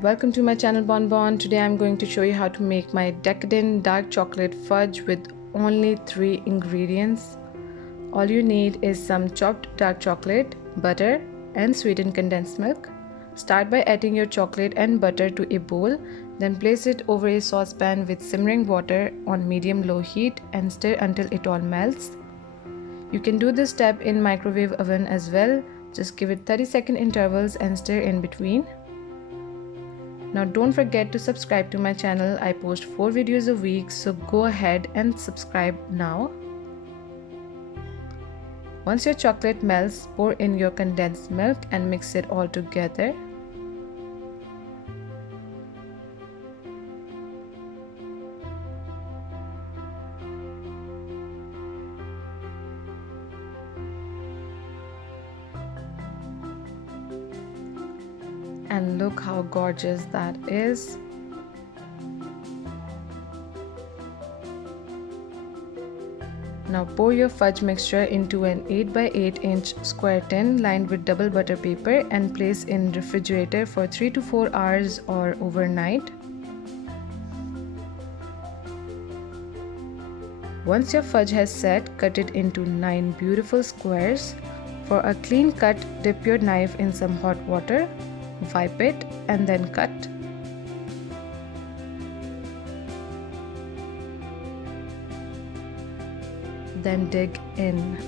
and welcome to my channel Bonbon. Today I'm going to show you how to make my decadent dark chocolate fudge with only 3 ingredients. All you need is some chopped dark chocolate, butter and sweetened condensed milk. Start by adding your chocolate and butter to a bowl, then place it over a saucepan with simmering water on medium-low heat and stir until it all melts. You can do this step in microwave oven as well. Just give it 30-second intervals and stir in between. Now don't forget to subscribe to my channel. I post 4 videos a week, so go ahead and subscribe now. Once your chocolate melts, pour in your condensed milk and mix it all together. And look how gorgeous that is. Now pour your fudge mixture into an 8 by 8 inch square tin lined with double butter paper and place in refrigerator for 3 to 4 hours or overnight. Once your fudge has set, cut it into 9 beautiful squares. For a clean cut, dip your knife in some hot water. Wipe it and then cut. Then dig in.